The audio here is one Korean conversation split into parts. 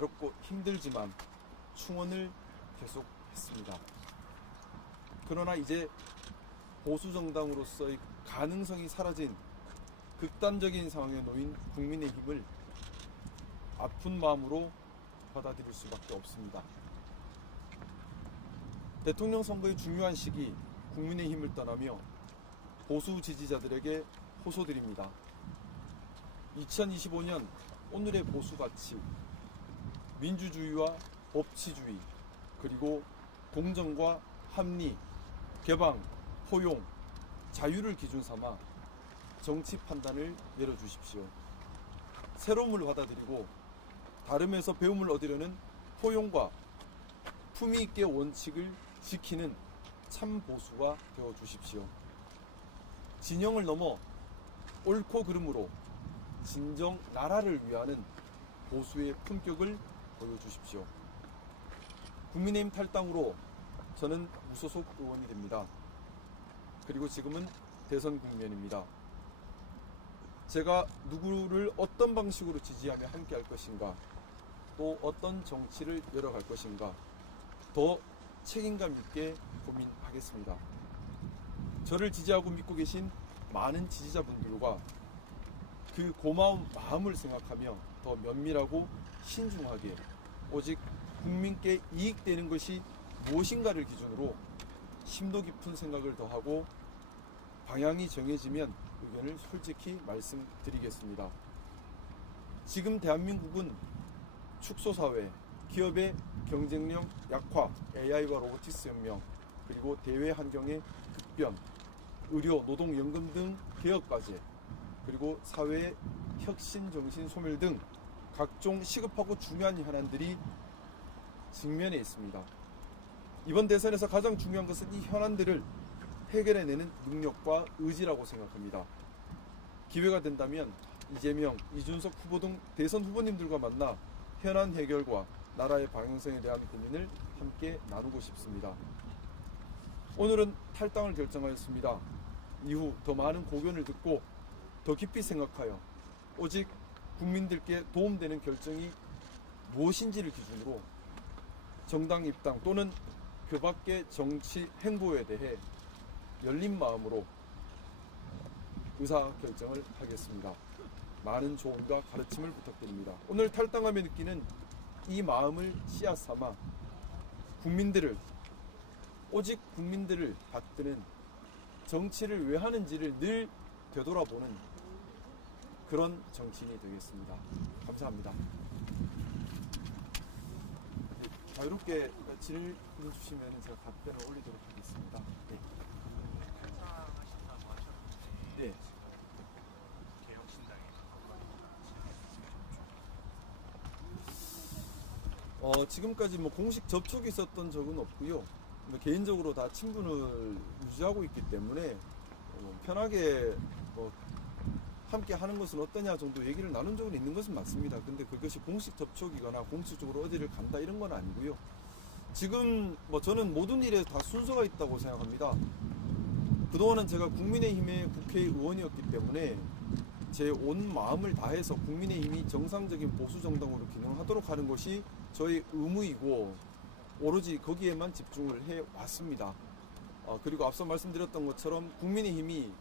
외롭고 힘들지만 충원을 계속했습니다. 그러나 이제 보수정당으로서의 가능성이 사라진 극단적인 상황에 놓인 국민의힘을 아픈 마음으로 받아들일 수밖에 없습니다. 대통령 선거의 중요한 시기 국민의힘을 떠나며 보수 지지자들에게 호소드립니다. 2025년 오늘의 보수 가치, 민주주의와 법치주의, 그리고 공정과 합리, 개방, 포용, 자유를 기준 삼아 정치 판단을 내려주십시오. 새로움을 받아들이고 다름에서 배움을 얻으려는 포용과 품위 있게 원칙을 지키는 참 보수가 되어 주십시오. 진영을 넘어 옳고 그름으로 진정 나라를 위하는 보수의 품격을 보여주십시오. 국민의힘 탈당으로 저는 무소속 의원이 됩니다. 그리고 지금은 대선 국면입니다. 제가 누구를 어떤 방식으로 지지하며 함께 할 것인가, 또 어떤 정치를 열어갈 것인가, 더 책임감 있게 고민하겠습니다. 저를 지지하고 믿고 계신 많은 지지자분들과 그 고마운 마음을 생각하며 더 면밀하고 신중하게 오직 국민께 이익되는 것이 무엇인가를 기준으로 심도 깊은 생각을 더하고 방향이 정해지면 의견을 솔직히 말씀드리겠습니다. 지금 대한민국은 축소사회, 기업의 경쟁력 약화, AI와 로보티스 혁명, 그리고 대외 환경의 급변, 의료, 노동연금 등 개혁과제, 그리고 사회의 혁신 정신 소멸 등 각종 시급하고 중요한 현안들이 직면해 있습니다. 이번 대선에서 가장 중요한 것은 이 현안들을 해결해내는 능력과 의지라고 생각합니다. 기회가 된다면 이재명, 이준석 후보 등 대선 후보님들과 만나 현안 해결과 나라의 방향성에 대한 고민을 함께 나누고 싶습니다. 오늘은 탈당을 결정하였습니다. 이후 더 많은 고견을 듣고 더 깊이 생각하여 오직 국민들께 도움되는 결정이 무엇인지를 기준으로 정당 입당 또는 그 밖의 정치 행보에 대해 열린 마음으로 의사결정을 하겠습니다. 많은 조언과 가르침을 부탁드립니다. 오늘 탈당하며 느끼는 이 마음을 씨앗 삼아 오직 국민들을 받드는 정치를 왜 하는지를 늘 되돌아보는 그런 정치인이 되겠습니다. 감사합니다. 자유롭게 질문 주시면 제가 답변을 올리도록 하겠습니다. 네. 탈당하신다고 하셨는데 네. 개혁신당에 지금까지 공식 접촉이 있었던 적은 없고요. 개인적으로 다 친분을 유지하고 있기 때문에 편하게 함께 하는 것은 어떠냐 정도 얘기를 나눈 적은 있는 것은 맞습니다. 근데 그것이 공식 접촉이거나 공식적으로 어디를 간다 이런 건 아니고요. 지금 저는 모든 일에 다 순서가 있다고 생각합니다. 그동안은 제가 국민의힘의 국회의원이었기 때문에 제 온 마음을 다해서 국민의힘이 정상적인 보수정당으로 기능하도록 하는 것이 저의 의무이고 오로지 거기에만 집중을 해왔습니다. 그리고 앞서 말씀드렸던 것처럼 국민의힘이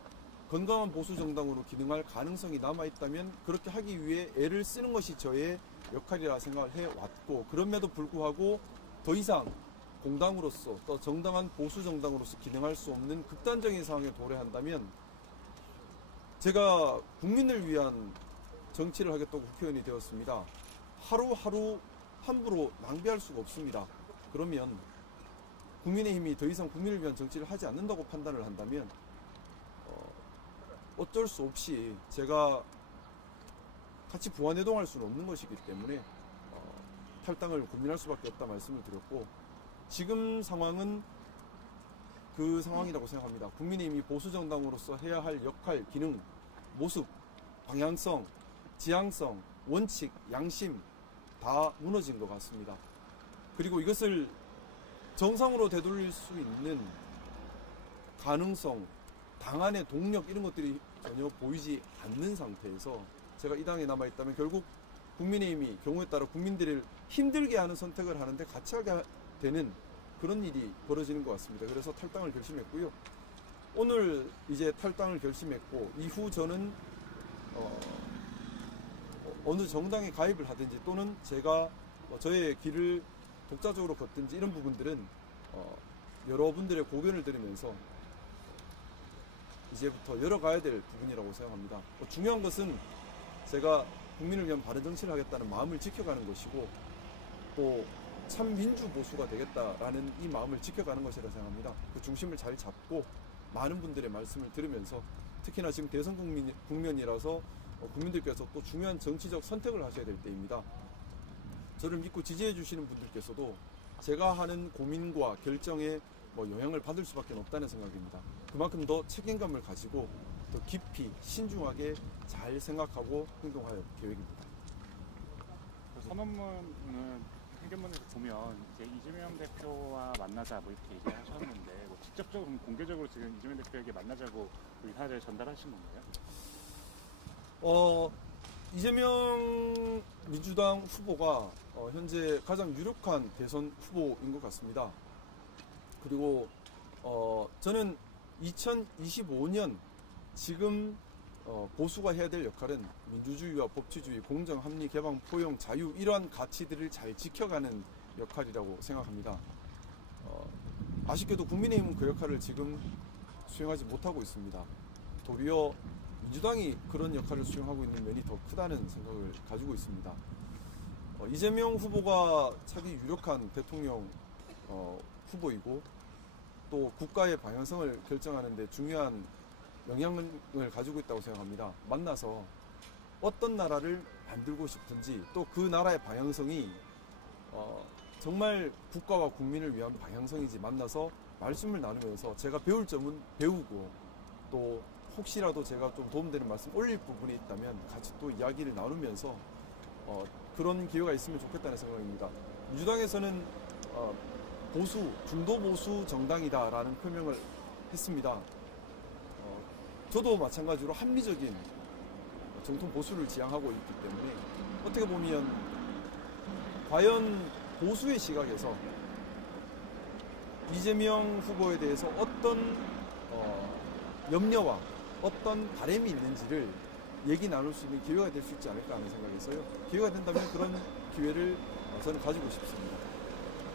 건강한 보수정당으로 기능할 가능성이 남아있다면 그렇게 하기 위해 애를 쓰는 것이 저의 역할이라 생각을 해왔고, 그럼에도 불구하고 더 이상 공당으로서 또 정당한 보수정당으로서 기능할 수 없는 극단적인 상황에 도래한다면 제가 국민을 위한 정치를 하겠다고 국회의원이 되었습니다. 하루하루 함부로 낭비할 수가 없습니다. 그러면 국민의힘이 더 이상 국민을 위한 정치를 하지 않는다고 판단을 한다면 어쩔 수 없이 제가 같이 부안해동할 수는 없는 것이기 때문에 탈당을 고민할 수밖에 없다 말씀을 드렸고, 지금 상황은 그 상황이라고 생각합니다. 국민의힘이 보수정당으로서 해야 할 역할, 기능, 모습, 방향성, 지향성, 원칙, 양심 다 무너진 것 같습니다. 그리고 이것을 정상으로 되돌릴 수 있는 가능성, 당안의 동력 이런 것들이 전혀 보이지 않는 상태에서 제가 이 당에 남아있다면 결국 국민의힘이 경우에 따라 국민들을 힘들게 하는 선택을 하는데 같이 하게 되는 그런 일이 벌어지는 것 같습니다. 그래서 탈당을 결심했고요. 오늘 이제 탈당을 결심했고 이후 저는 어느 정당에 가입을 하든지 또는 제가 저의 길을 독자적으로 걷든지 이런 부분들은 여러분들의 고견을 들으면서 이제부터 열어가야 될 부분이라고 생각합니다. 중요한 것은 제가 국민을 위한 바른 정치를 하겠다는 마음을 지켜가는 것이고 또 참 민주 보수가 되겠다라는 이 마음을 지켜가는 것이라 생각합니다. 그 중심을 잘 잡고 많은 분들의 말씀을 들으면서 특히나 지금 대선 국면이라서 국민들께서 또 중요한 정치적 선택을 하셔야 될 때입니다. 저를 믿고 지지해 주시는 분들께서도 제가 하는 고민과 결정에 영향을 받을 수밖에 없다는 생각입니다. 그만큼 더 책임감을 가지고 더 깊이 신중하게 잘 생각하고 행동할 계획입니다. 선언문은 행정문에서 보면 이제 이재명 대표와 만나자 이렇게 얘기하셨는데 직접적으로 공개적으로 지금 이재명 대표에게 만나자고 의사를 전달하신 건가요? 이재명 민주당 후보가 현재 가장 유력한 대선 후보인 것 같습니다. 그리고 저는 2025년 지금 보수가 해야 될 역할은 민주주의와 법치주의, 공정, 합리, 개방, 포용, 자유 이러한 가치들을 잘 지켜가는 역할이라고 생각합니다. 아쉽게도 국민의힘은 그 역할을 지금 수행하지 못하고 있습니다. 도리어 민주당이 그런 역할을 수행하고 있는 면이 더 크다는 생각을 가지고 있습니다. 이재명 후보가 차기 유력한 대통령 후보이고 또 국가의 방향성을 결정하는 데 중요한 영향을 가지고 있다고 생각합니다. 만나서 어떤 나라를 만들고 싶은지 또 그 나라의 방향성이 정말 국가와 국민을 위한 방향성인지 만나서 말씀을 나누면서 제가 배울 점은 배우고 또 혹시라도 제가 좀 도움되는 말씀 올릴 부분이 있다면 같이 또 이야기를 나누면서 그런 기회가 있으면 좋겠다는 생각입니다. 민주당에서는 보수, 중도 보수 정당이다라는 표명을 했습니다. 저도 마찬가지로 합리적인 정통 보수를 지향하고 있기 때문에 어떻게 보면 과연 보수의 시각에서 이재명 후보에 대해서 어떤 염려와 어떤 바람이 있는지를 얘기 나눌 수 있는 기회가 될 수 있지 않을까 하는 생각에서요. 기회가 된다면 그런 기회를 저는 가지고 싶습니다.